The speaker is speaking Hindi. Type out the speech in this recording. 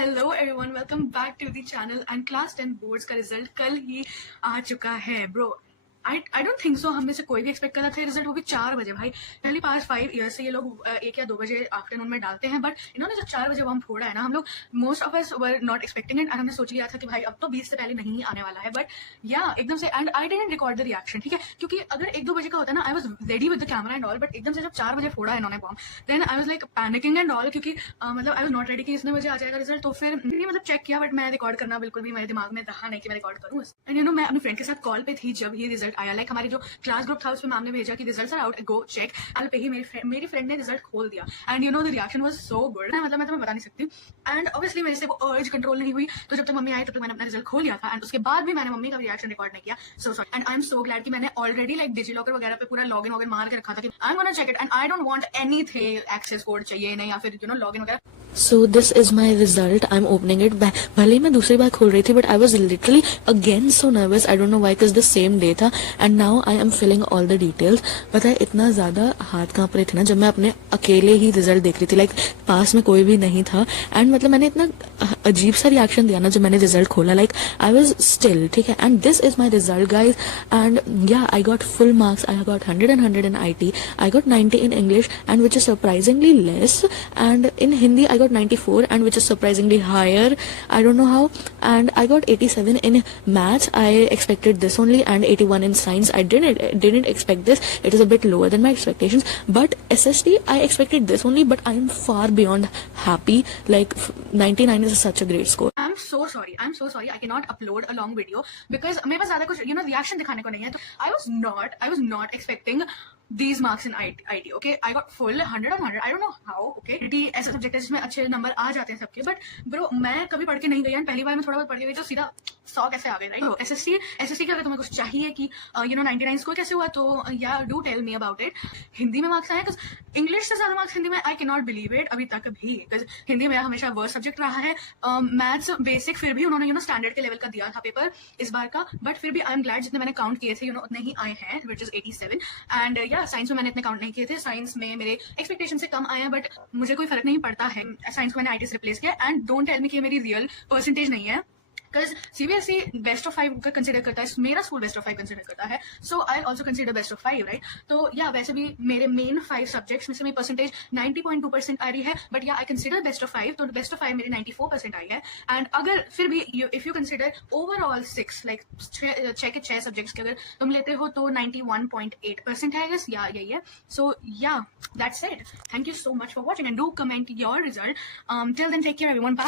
Hello everyone, welcome back to the channel. And class 10 boards का रिजल्ट कल ही आ चुका है bro. I don't think so हम में से कोई भी एक्सपेक्ट कर रहा था रिजल्ट वो भी 4 बजे। भाई पहली पास 5 ईयर से ये लोग 1 या 2 बजे आफ्टरनून में डालते हैं, बट इन्होंने जब 4 बजे बम फोड़ा है ना, हम लोग most of us were not expecting it. हमने सोच लिया था कि भाई अब तो 20 से पहले नहीं आने वाला है, बट या एकदम से and I didn't record the reaction, ठीक है, क्योंकि अगर 1-2 बजे का होता ना, I was ready with the camera and all, but एकदम से जब 4 बजे फोड़ा है इन्होंने बम, then I was like panicking and all, क्योंकि मतलब आई वाज नॉट रेडी कि इतने बजे आ जाएगा रिजल्ट। तो फिर मतलब चेक किया, बट मैं रिकॉर्ड करना बिल्कुल भी मेरे दिमाग में रहा नहीं कि मैं रिकॉर्ड करूँ। एंड मैं अपने फ्रेंड के साथ कॉल पे थी जब ये रिजल्ट आया। लाइक हमारी जो क्लास ग्रुप था उसमें मैम ने भेजा कि results are out, go check. कल पे ही मेरी फ्रेंड ने रिजल्ट खोल दिया and the reaction was so good. मतलब मैं तुम्हें बता नहीं सकती। एंड ऑब्वियसली मेरे से वो अर्ज कंट्रोल नहीं हुई, तो जब तक मम्मी आई तब तक मैंने अपना रिजल्ट खोल लिया था। एंड उसके बाद भी मैंने मम्मी का रिएक्शन रिकॉर्ड नहीं किया। So sorry and I am so glad कि मैंने ऑलरेडी लाइक डिजिलॉकर वगैरह पे पूरा लॉगिन वगैरह मार के रखा था कि I am gonna check it and I don't want anything access code चाहिए नहीं, या फिर लॉगिन वगैरह। So this is my result. I'm opening it. भले ही मैं दूसरी बार खोल रही थी, but I was literally again so nervous. I don't know why, because the same day था and now I am filling all the details. पता है इतना ज्यादा हाथ कांप रहे थे ना जब मैं अपने अकेले ही रिजल्ट देख रही थी, लाइक पास में कोई भी नहीं था। एंड मतलब मैंने इतना अजीब सा रिएक्शन दिया ना जब मैंने रिजल्ट खोला, लाइक आई वॉज स्टिल, ठीक है। And this is my result guys. And yeah I got full marks. I got 100 and 100 in IT. I got 90 in English, and which is surprisingly less. And in Hindi I got 94, and which is surprisingly higher. I don't know how. And I got 87 in maths. I expected this only, and 81 in science. I didn't expect this. It is a bit lower than my expectations. But SST I expected this only, but I am far beyond happy. Like 99 is such a great score. I'm so sorry. I cannot upload a long video because मेरे पास ज्यादा कुछ रिएक्शन दिखाने को नहीं है। तो I was not expecting these marks in IT. Okay, I got full 100 on 100. I don't know how. Okay, IT ऐसा सब्जेक्ट है जिसमें अच्छे नंबर आ जाते हैं सबके, बट ब्रो मैं कभी पढ़ के नहीं गई, पहली बार मैं थोड़ा बहुत पढ़ के गई तो सीधा 100 कैसे आ गए, राइट? SST का अगर तुम्हें कुछ चाहिए कि 99 स्कोर कैसे हुआ, तो yeah do tell me about it. Hindi में मार्क्स आए, इंग्लिश से ज्यादा मार्क्स हिंदी में, I can not believe it अभी तक भी, बिकॉज हिंदी मेरा हमेशा वर्स्ट सब्जेक्ट रहा है। मैथ्स बेसिक फिर भी उन्होंने स्टैंडर्ड के लेवल का दिया था पेपर इस बार का, बट फिर भी आई एम ग्लैड जितने मैंने काउंट किए थे उतने ही आए हैं, विच इज 87। एंड या साइंस में मैंने इतने काउंट नहीं किए थे, साइंस में मेरे एक्सपेक्टेशन से कम आए हैं, बट मुझे कोई फर्क नहीं पड़ता है। साइंस को मैंने IT से रिप्लेस किया। एंड डोंट टेल मी कि मेरी रियल परसेंटेज नहीं है, बिकॉज CBSE बेस्ट ऑफ 5 का कंसिडर करता है, मेरा स्कूल बेस्ट ऑफ 5 कंसिडर करता है, so I also consider best of 5, right? तो या वैसे भी मेरे मेन 5 सब्जेक्ट्स में से मेरी परसेंटेज 90.2% आ रही है, बट या आई कंसिडर बेस्ट ऑफ 5, तो बेस्ट ऑफ 5 मेरी 94% आई है। एंड अगर फिर भी if you consider overall 6 like 6 subjects के अगर तुम लेते हो तो 91.8% है, यस, या यही है। So yeah that's it. Thank you so much for watching and do comment your result. Till then take care everyone, bye.